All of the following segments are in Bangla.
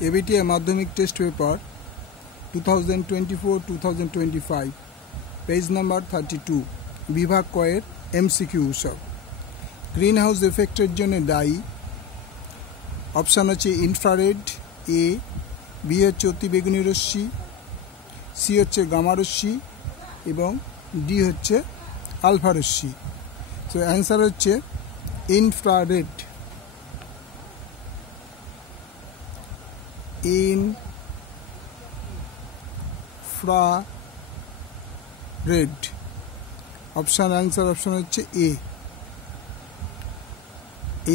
ABTI Madhyamik Test Paper 2024-2025 Page number 32 বিভাগ কয়ের MCQ সব গ্রিন হাউস এফেক্টের জন্য দায়ী অপশন হচ্ছে ইনফ্রারেড এ, বি হচ্ছে অতিবেগুনি রশ্মি, সি হচ্ছে গামা রশ্মি এবং ডি হচ্ছে আলফা রশ্মি। সো অ্যান্সার হচ্ছে infrared. Infrared option answer option হচ্ছে এ,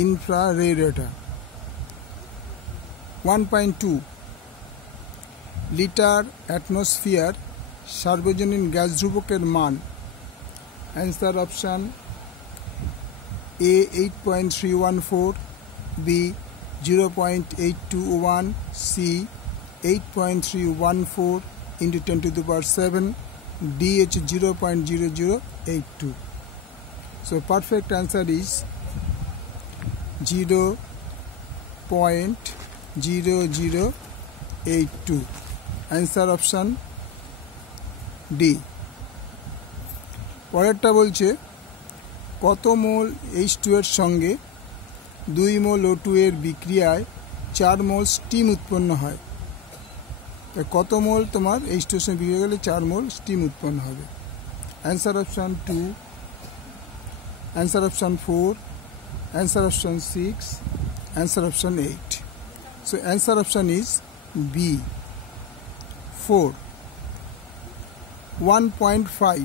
ইনফ্রারেড। এটা 1.2 লিটার অ্যাটমসফিয়ার সার্বজনীন গ্যাস ধ্রুবকের মান। Answer option A 8.314, B 0.821, C 8.314 into 10 to the power 7, D is 0.0082. So perfect answer is 0.0082. Answer option D. পরেরটা বলছে কত মোল H2 এর সঙ্গে 2 মোল O2 এর বিক্রিয়ায় 4 মোল স্টিম উৎপন্ন হয়। কত মোল তোমার H2 এর সঙ্গে বিক্রিয়া গেলে 4 মোল স্টিম উৎপন্ন হবে। Answer option 2, answer option 4, answer option 6, answer option 8। So answer option is B 4। 1.4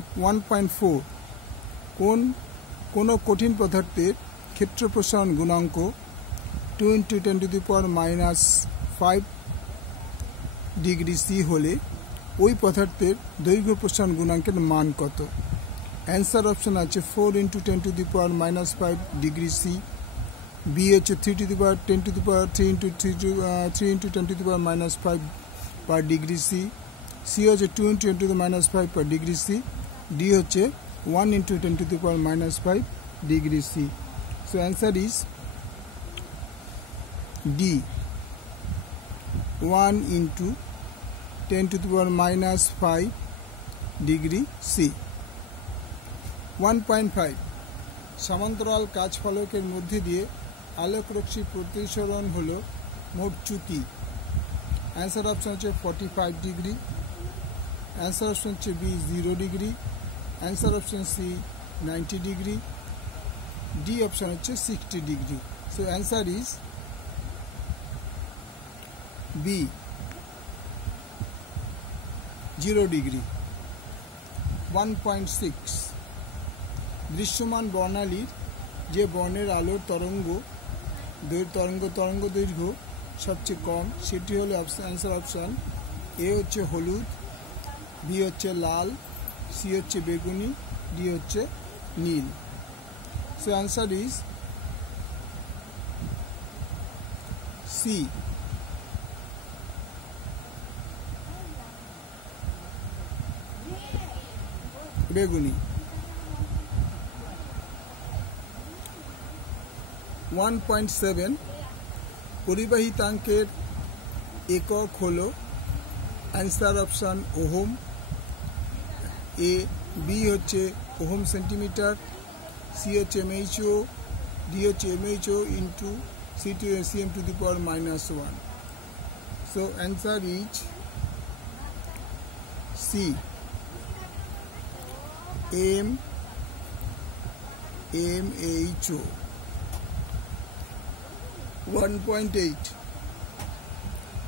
কোন কঠিন পদার্থের ক্ষেত্র প্রসারণ গুণাঙ্ক 2 × 10⁻⁵ ডিগ্রি সি হলে ওই পদার্থের দৈর্ঘ্য প্রসারণ গুণাঙ্কের মান কত? অ্যান্সার অপশন আছে 4 × 10⁻⁵ ডিগ্রি সি, বি হচ্ছে 3 × 10⁻⁵ পার ডিগ্রি সি, সি হচ্ছে 2 × 10⁻⁵ পার ডিগ্রি সি, ডি হচ্ছে 1 × 10⁻⁵ degree C. So answer is D 1 × 10⁻⁵ degree C. 1.5 সমান্তরাল কাচ ফলকের মধ্যে দিয়ে আলোকরশ্মি প্রতিসরণ হলো মোট চ্যুতি। অ্যান্সার অপশন হচ্ছে 45 ডিগ্রি, অ্যান্সার অপশন হচ্ছে B 0 degree, answer option C 90 degree, D option হচ্ছে 60 degree. So answer is B 0 degree. 1.6 দৃশ্যমান বর্ণালীর যে বর্ণের আলোর তরঙ্গ দৈর্ঘ্য সবচেয়ে কম সেটি হলো অ্যান্সার অপশান এ হচ্ছে হলুদ, বি হচ্ছে লাল, সি হচ্ছে বেগুনি, ডি হচ্ছে নীল। সো অ্যান্সার ইজ সি, বেগুনি। 1.7 পরিবাহিতাঙ্কের একক হলো answer option ohm, A B হচ্ছে ওহম সেন্টিমিটার, সি হচ্ছে MHO, ডি হচ্ছে MHO into Cm⁻⁻1। So answer is C MHO। 1.8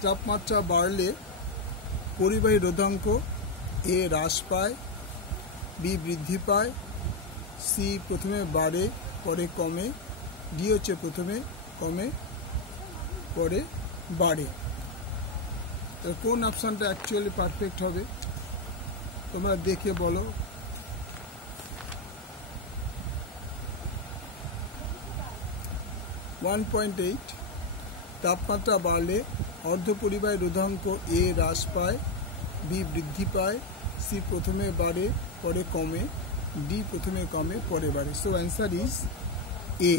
তাপমাত্রা বাড়লে পরিবাহী রোধাঙ্ক এ হ্রাস পায়, বি বৃদ্ধি পায়, সি প্রথমে বাড়ে পরে কমে, ডি হচ্ছে প্রথমে কমে পরে বাড়ে। তাহলে কোন অপশানটা অ্যাকচুয়ালি পারফেক্ট হবে তোমরা দেখে বলো। 1.8 তাপমাত্রা বাড়লে অর্ধপরিবাহী রোধাঙ্ক এ হ্রাস পায়, বি বৃদ্ধি পায়, সি প্রথমে বাড়ে পরে কমে, ডি প্রথমে কমে পরে বাড়ে। So answer is a.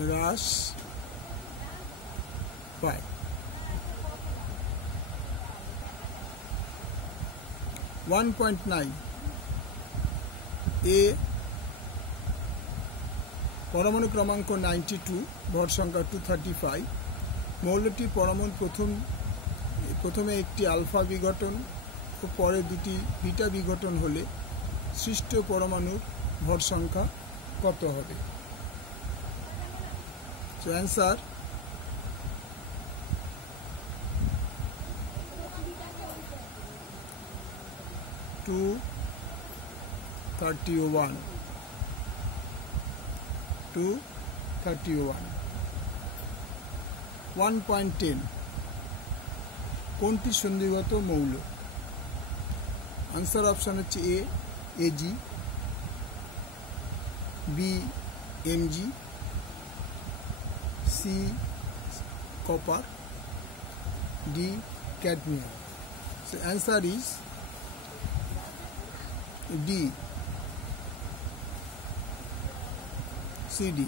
হ্রাস পায়। 1.9 এ পরমাণু ক্রমাঙ্ক 92, ভর সংখ্যা 235। মৌলটি পরমাণু প্রথমে একটি আলফা বিঘটন ও পরে দুটি বিটা বিঘটন হলে সৃষ্ট পরমাণুর ভর সংখ্যা কত হবে? So answer two 31। 1.10 কোনটি সন্ধিগত মৌল? আনসার অপশন হচ্ছে A Ag, B Mg, C copper, D cadmium. So answer is D CD।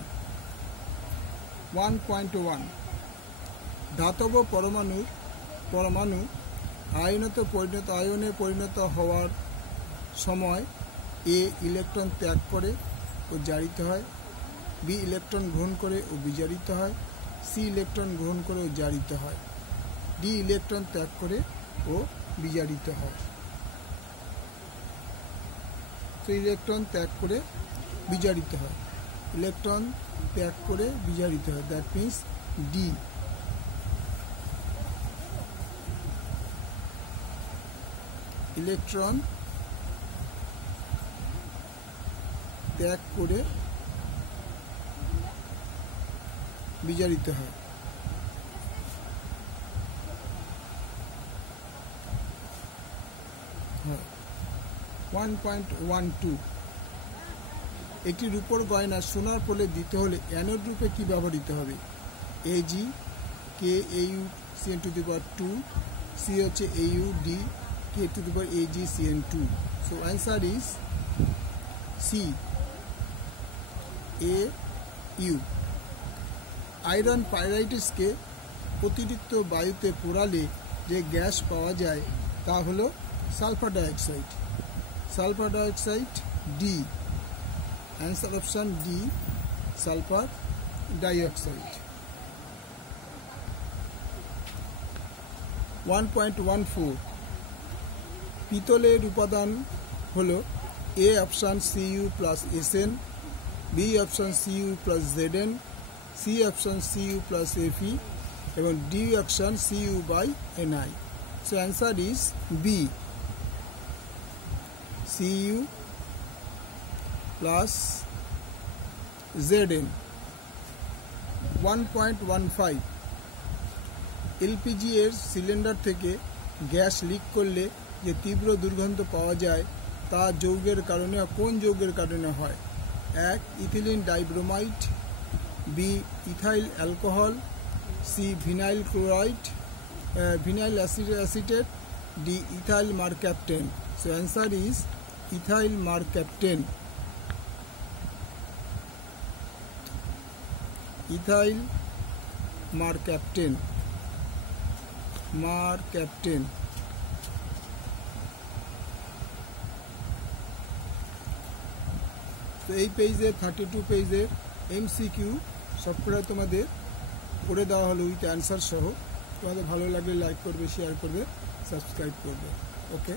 1.1 ধাতব পরমাণু আয়নে পরিণত হওয়ার সময় এ ইলেকট্রন ত্যাগ করে ও জারিত হয়, বি ইলেকট্রন গ্রহণ করে ও বিজারিত হয়, সি ইলেকট্রন গ্রহণ করে ও জারিত হয়, ডি ইলেকট্রন ত্যাগ করে ও বিজারিত হয়। তো ইলেকট্রন ত্যাগ করে বিজারিত হয়, ইলেকট্রন ত্যাগ করে বিজারিত হয়, দ্যাট মিন্স ডি। ইলেকট্রন ত্যাগ করে বিজারিত হয়। 1.12 একটি রূপোর গয়না সোনার প্রলেপ দিতে হলে অ্যানোড রূপে কি ব্যবহৃত হবে? Ag, KAuCN2, সি হচ্ছে AuD, K2AgCN2। So answer is C AU। Iron পাইরাইটিসকে অতিরিক্ত বায়ুতে পোড়ালে যে গ্যাস পাওয়া যায় তা হলো sulphur dioxide. Sulphur dioxide D. Answer option D sulphur dioxide. 1.14 পিতলের উপাদান হলো A option Cu plus Sn, B option Cu plus Zn, C option Cu plus Fe এবং D option Cu/Ni। So answer is B Cu plus Zn। 1.15 LPG এর সিলিন্ডার থেকে গ্যাস লিক করলে যে তীব্র দুর্গন্ধ পাওয়া যায় তা যৌগের কারণে কোন যৌগের কারণে হয়? 1 ethylene dibromide, B ethyl alcohol, C vinyl chloride vinyl acetate, D ethyl mercaptan. So answer is ethyl mercaptan. Ethyl mercaptan. তো এই পেজে 32 পেজের MCQ সবকটা তোমাদের করে দেওয়া হলো উইথ অ্যান্সার সহ। তোমাদের ভালো লাগলে লাইক করবে, শেয়ার করবে, সাবস্ক্রাইব করবে। ওকে।